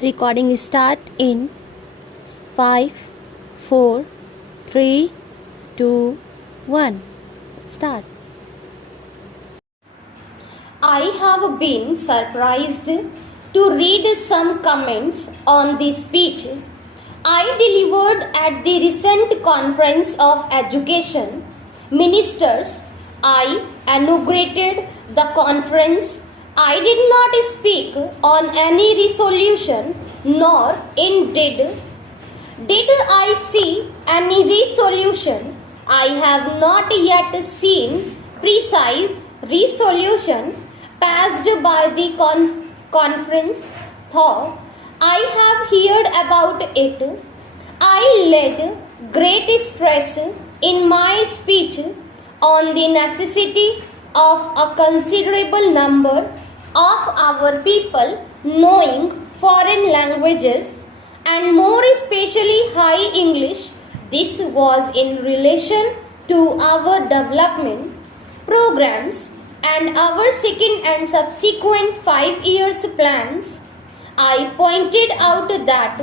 Recording start in 5, 4, 3, 2, 1. Start. I have been surprised to read some comments on the speech I delivered at the recent Conference of Education Ministers. I inaugurated the conference. I did not speak on any resolution, nor indeed did I see any resolution. I have not yet seen precise resolution passed by the conference, though I have heard about it. I laid great stress in my speech on the necessity of a considerable number of our people knowing foreign languages and more especially High English. This was in relation to our development programs and our second and subsequent 5 years plans. I pointed out that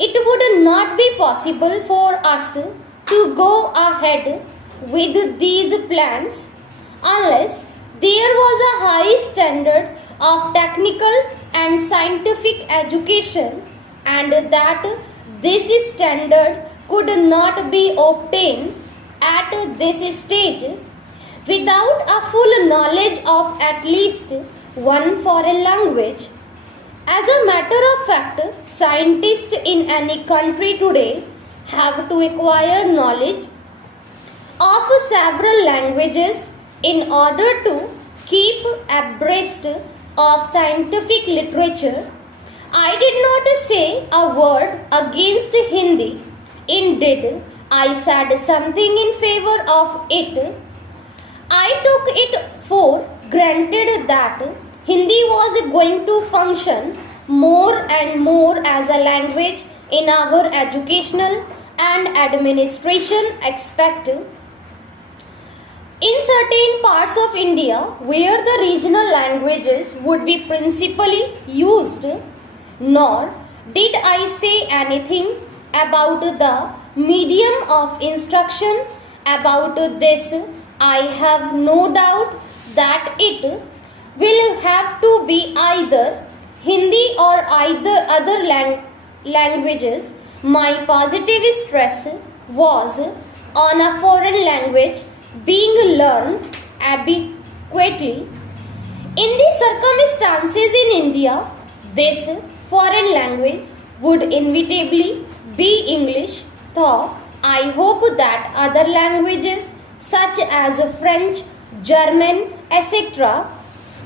it would not be possible for us to go ahead with these plans unless there was a high standard of technical and scientific education, and that this standard could not be obtained at this stage without a full knowledge of at least one foreign language. As a matter of fact, scientists in any country today have to acquire knowledge of several languages in order to keep abreast of scientific literature. I did not say a word against Hindi. Indeed, I said something in favor of it. I took it for granted that Hindi was going to function more and more as a language in our educational and administration aspect. In certain parts of India where the regional languages would be principally used, nor did I say anything about the medium of instruction. About this, I have no doubt that it will have to be either Hindi or either other languages. My positive stress was on a foreign language being learned adequately. In the circumstances in India, this foreign language would inevitably be English, though I hope that other languages such as French, German, etc.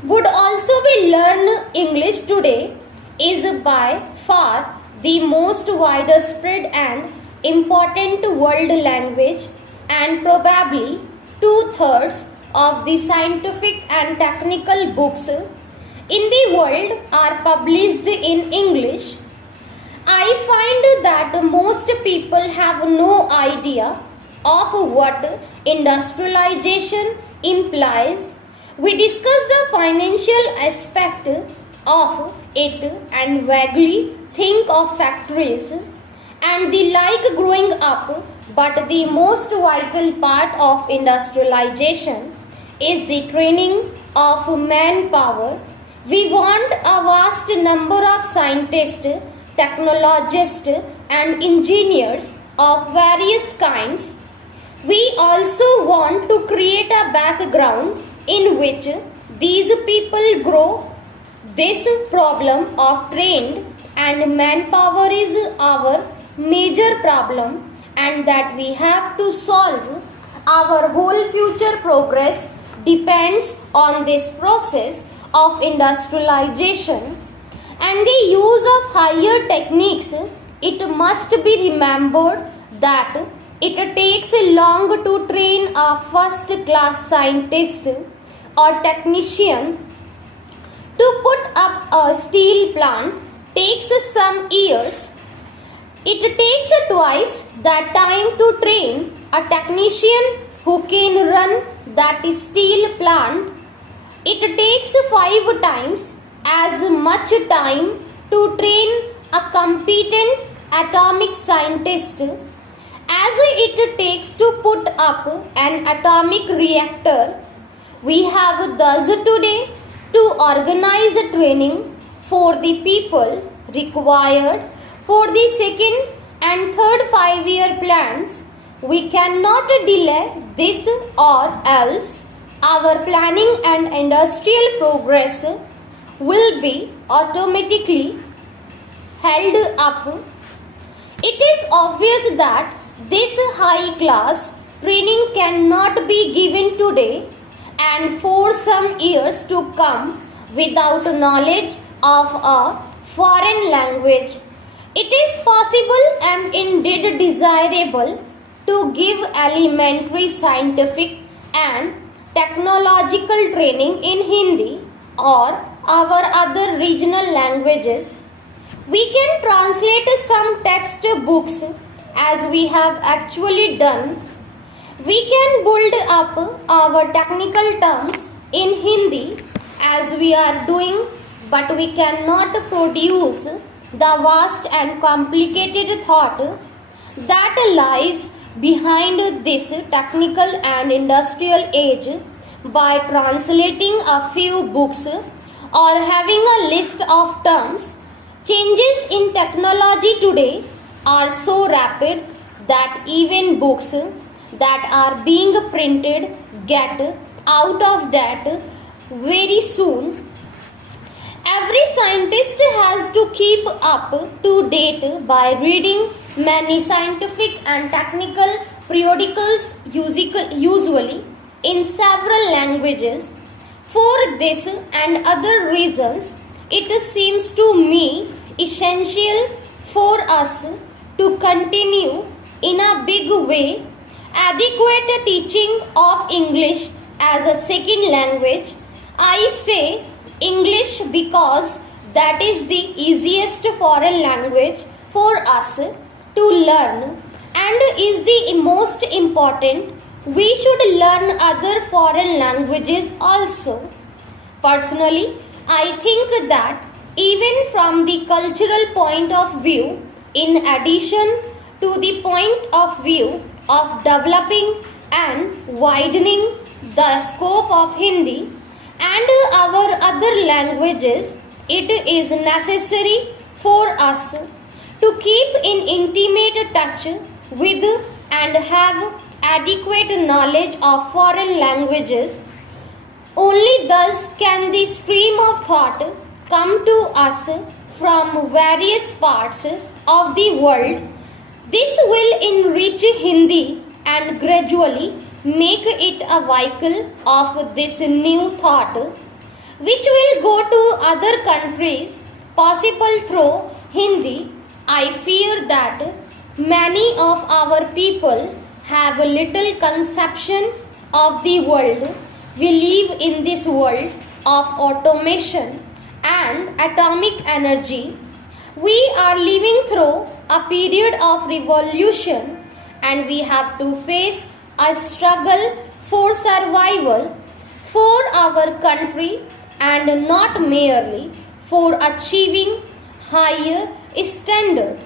would also be learned. English today is by far the most widespread and important world language, and probably 2/3 of the scientific and technical books in the world are published in English. I find that most people have no idea of what industrialization implies. We discuss the financial aspect of it and vaguely think of factories and the like growing up, but the most vital part of industrialization is the training of manpower. We want a vast number of scientists, technologists, and engineers of various kinds. We also want to create a background in which these people grow. This problem of trained and manpower is our major problem, and that we have to solve. Our whole future progress depends on this process of industrialization and the use of higher techniques. It must be remembered that it takes long to train a first class scientist or technician. To put up a steel plant takes some years. It takes twice that time to train a technician who can run that steel plant. It takes 5 times as much time to train a competent atomic scientist, as it takes to put up an atomic reactor. We have thus today to organize the training for the people required for the second and third 5-year plans. We cannot delay this, or else our planning and industrial progress will be automatically held up. It is obvious that this high class training cannot be given today and for some years to come without knowledge of a foreign language. It is possible and indeed desirable to give elementary scientific and technological training in Hindi or our other regional languages. We can translate some textbooks as we have actually done. We can build up our technical terms in Hindi as we are doing, but we cannot produce the vast and complicated thought that lies behind this technical and industrial age by translating a few books or having a list of terms. Changes in technology today are so rapid that even books that are being printed get out of date very soon. Every scientist has to keep up to date by reading many scientific and technical periodicals, usually in several languages. For this and other reasons, it seems to me essential for us to continue in a big way adequate teaching of English as a second language. I say English because that is the easiest foreign language for us to learn and is the most important. We should learn other foreign languages also. Personally, I think that even from the cultural point of view, in addition to the point of view of developing and widening the scope of Hindi and our other languages, it is necessary for us to keep in intimate touch with and have adequate knowledge of foreign languages. Only thus can the stream of thought come to us from various parts of the world. This will enrich Hindi and gradually make it a vehicle of this new thought, which will go to other countries, possible through Hindi. I fear that many of our people have little conception of the world. We live in this world of automation and atomic energy. We are living through a period of revolution and we have to face a struggle for survival for our country and not merely for achieving higher standard.